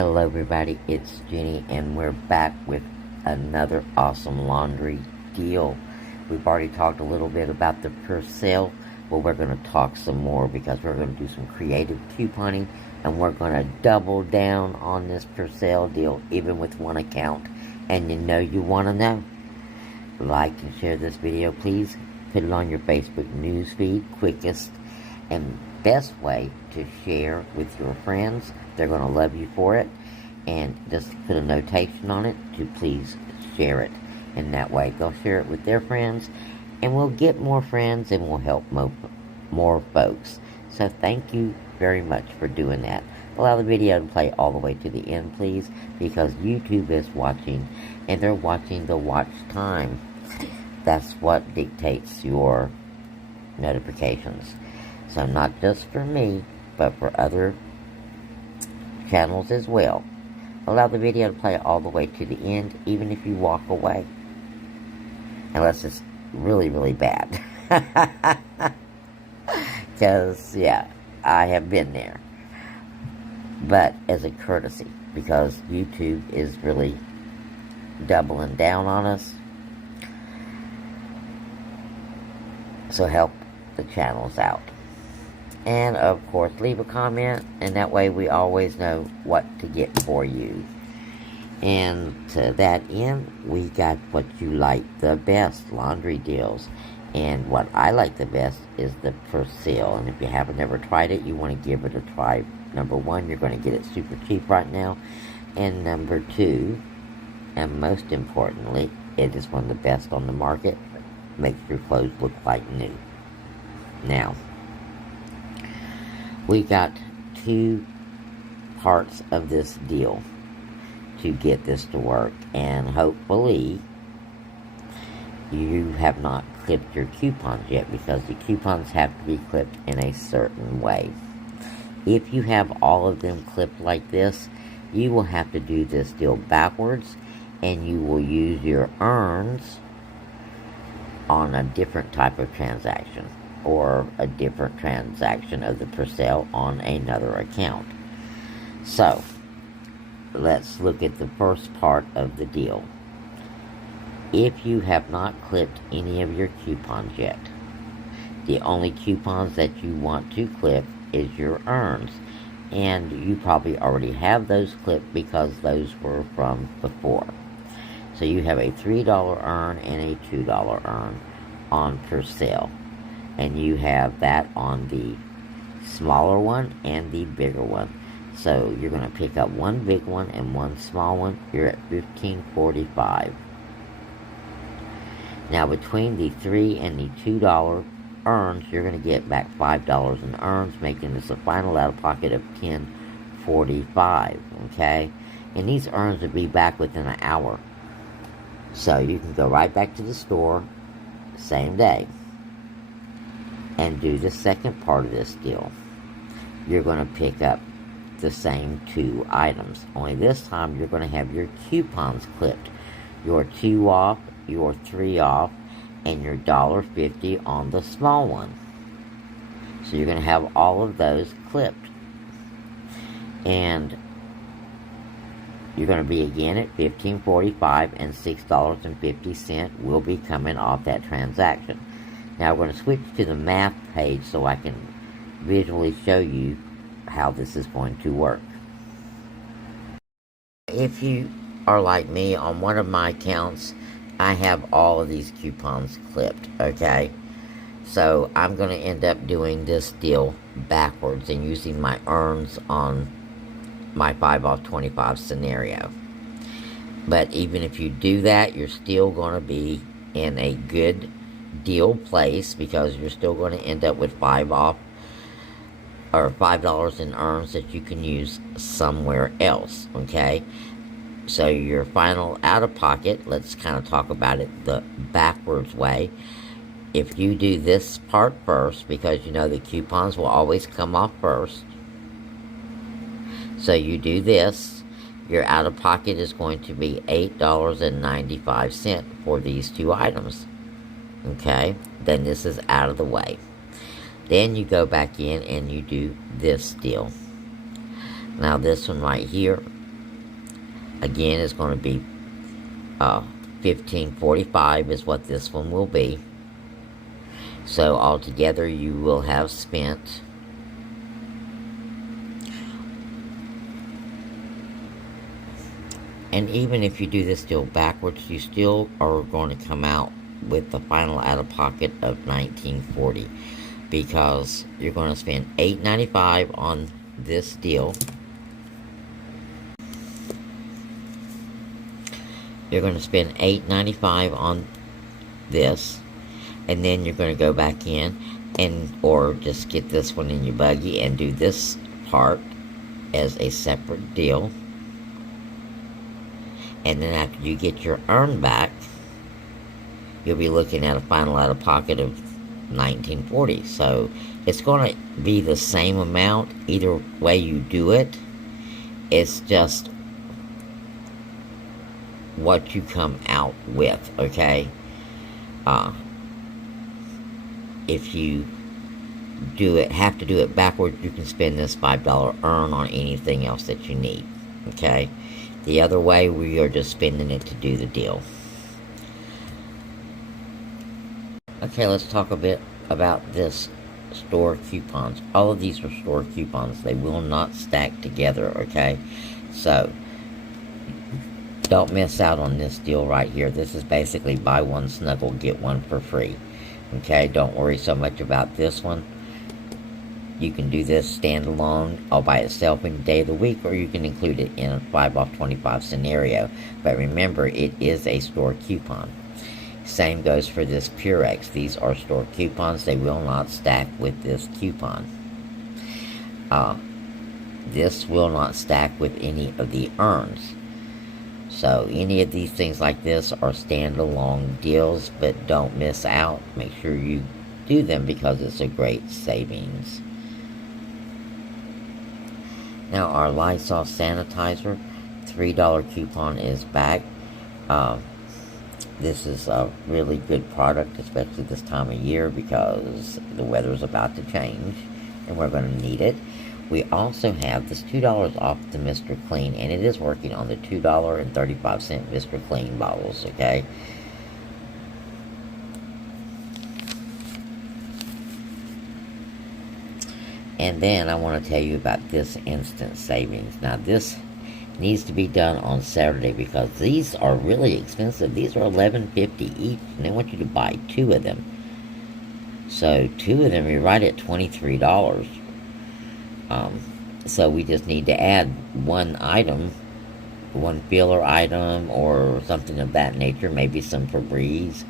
Hello everybody, it's Jenny and we're back with another awesome laundry deal. We've already talked a little bit about the Persil, but we're going to talk some more because we're going to do some creative couponing and we're going to double down on this Persil deal even with one account. And you want to know. Like and share this video please. Put it on your Facebook news feed. Quickest and best way to share with your friends. They're going to love you for it. And just put a notation on it to please share it. And that way they'll share it with their friends. And we'll get more friends and we'll help more folks. So thank you very much for doing that. Allow the video to play all the way to the end please. Because YouTube is watching. And they're watching the watch time. That's what dictates your notifications. So not just for me, but for other channels as well. Allow the video to play all the way to the end, even if you walk away. Unless it's really, really bad. Because, yeah, I have been there. But as a courtesy, because YouTube is really doubling down on us. So help the channels out. And, of course, leave a comment, and that way we always know what to get for you. And to that end, we got what you like the best, laundry deals. And what I like the best is the Persil. And if you haven't ever tried it, you want to give it a try. Number one, you're going to get it super cheap right now. And number two, and most importantly, it is one of the best on the market. Makes your clothes look like new. Now, we got two parts of this deal to get this to work, and hopefully you have not clipped your coupons yet, because the coupons have to be clipped in a certain way. If you have all of them clipped like this, you will have to do this deal backwards, and you will use your earns on a different type of transaction, or a different transaction of the Persil on another account. So, let's look at the first part of the deal. If you have not clipped any of your coupons yet, the only coupons that you want to clip is your earns. And you probably already have those clipped because those were from before. So you have a $3 earn and a $2 earn on Persil. And you have that on the smaller one and the bigger one. So you're going to pick up one big one and one small one. You're at $15.45. Now between the $3 and the $2 earns, you're going to get back $5 in earns, making this a final out-of-pocket of $10.45. Okay? And these earns will be back within an hour. So you can go right back to the store, same day, and do the second part of this deal. You're going to pick up the same two items. Only this time you're going to have your coupons clipped. Your 2 off, your 3 off, and your $1.50 on the small one. So you're going to have all of those clipped. And you're going to be again at $15.45, and $6.50 will be coming off that transaction. Now we're going to switch to the math page so I can visually show you how this is going to work. If you are like me, on one of my accounts, I have all of these coupons clipped, okay? So I'm going to end up doing this deal backwards and using my earns on my 5 off 25 scenario. But even if you do that, you're still going to be in a good deal place, because you're still going to end up with 5 off or $5 in earns that you can use somewhere else. Okay, so your final out of pocket, let's kind of talk about it the backwards way. If you do this part first, because you know the coupons will always come off first, so you do this, your out of pocket is going to be $8.95 for these two items. Okay, then this is out of the way. Then you go back in and you do this deal. Now this one right here, Again, it's going to be $15.45 is what this one will be. So altogether you will have spent and even if you do this deal backwards, you still are going to come out with the final out-of-pocket of $19.40 because you're going to spend $8.95 on this deal. You're going to spend $8.95 on this, and then you're going to go back in or just get this one in your buggy and do this part as a separate deal. And then after you get your earn back, you'll be looking at a final out-of-pocket of $19.40. So it's going to be the same amount either way you do it. It's just what you come out with, okay? If you have to do it backwards, you can spend this $5 earn on anything else that you need, okay? The other way, we are just spending it to do the deal. Okay, let's talk a bit about this store coupons. All of these are store coupons. They will not stack together, okay? So, don't miss out on this deal right here. This is basically buy one snuggle, get one for free. Okay, don't worry so much about this one. You can do this standalone all by itself any day of the week, or you can include it in a 5 off 25 scenario. But remember, it is a store coupon. Same goes for this Purex. These are store coupons. They will not stack with this coupon. This will not stack with any of the earns. So any of these things like this are standalone deals, but don't miss out. Make sure you do them because it's a great savings. Now our Lysol sanitizer $3 coupon is back. This is a really good product, especially this time of year because the weather's about to change and we're going to need it. We also have this $2 off the Mr. Clean, and it is working on the $2.35 Mr. Clean bottles, okay? And then I want to tell you about this instant savings. Now this needs to be done on Saturday because these are really expensive. These are $11.50 each, and they want you to buy 2 of them. So 2 of them, you're right at $23. So we just need to add one item, one filler item or something of that nature, maybe some Febreze.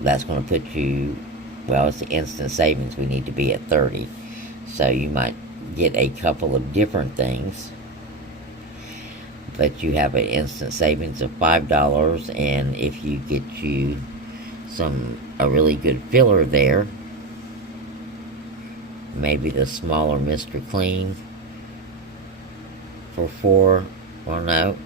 That's going to put you, well, it's the instant savings. We need to be at 30. So you might get a couple of different things, but you have an instant savings of $5, and if you get you a really good filler there, maybe the smaller Mr. Clean for $4, well no,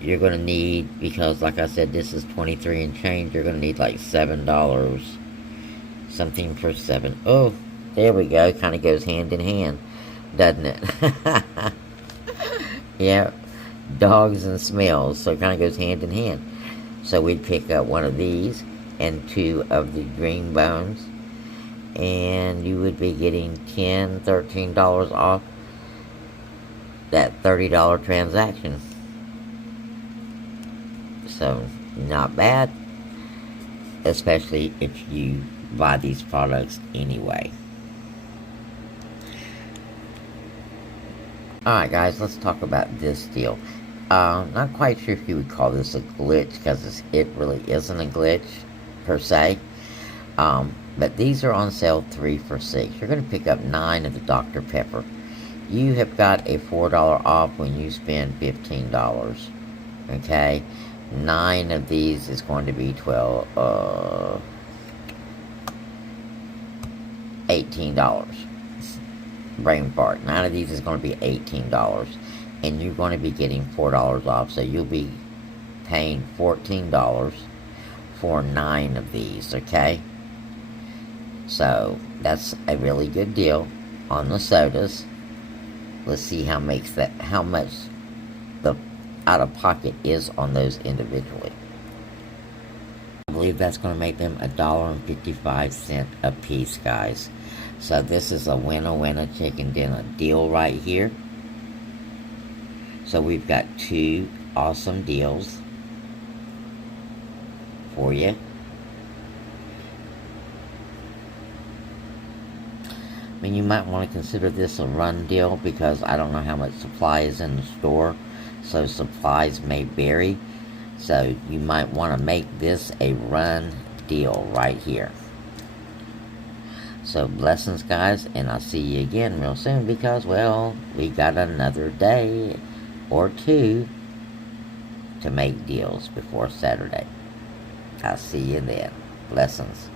you're going to need, because like I said, this is 23 and change, you're going to need like $7, something for 7. Oh, there we go, kind of goes hand in hand, doesn't it? Yeah, dogs and smells, so it kind of goes hand in hand. So we'd pick up one of these and 2 of the green bones, and you would be getting $10, $13 off that $30 transaction. So, not bad, especially if you buy these products anyway. Alright guys, let's talk about this deal. Not quite sure if you would call this a glitch, because it really isn't a glitch per se. But these are on sale 3 for $6. You're going to pick up 9 of the Dr. Pepper. You have got a $4 off when you spend $15. Okay? 9 of these is going to be $18. Brain fart. 9 of these is going to be $18. And you're going to be getting $4 off. So you'll be paying $14 for 9 of these. Okay? So, that's a really good deal on the sodas. Let's see how much the out-of-pocket is on those individually. I believe that's going to make them $1.55 a piece, guys. So this is a winner chicken dinner deal right here. So we've got two awesome deals for you. I mean, you might want to consider this a run deal because I don't know how much supply is in the store, so supplies may vary. So you might want to make this a run deal right here. So blessings, guys, and I'll see you again real soon because, well, we got another day or two to make deals before Saturday. I'll see you then. Blessings.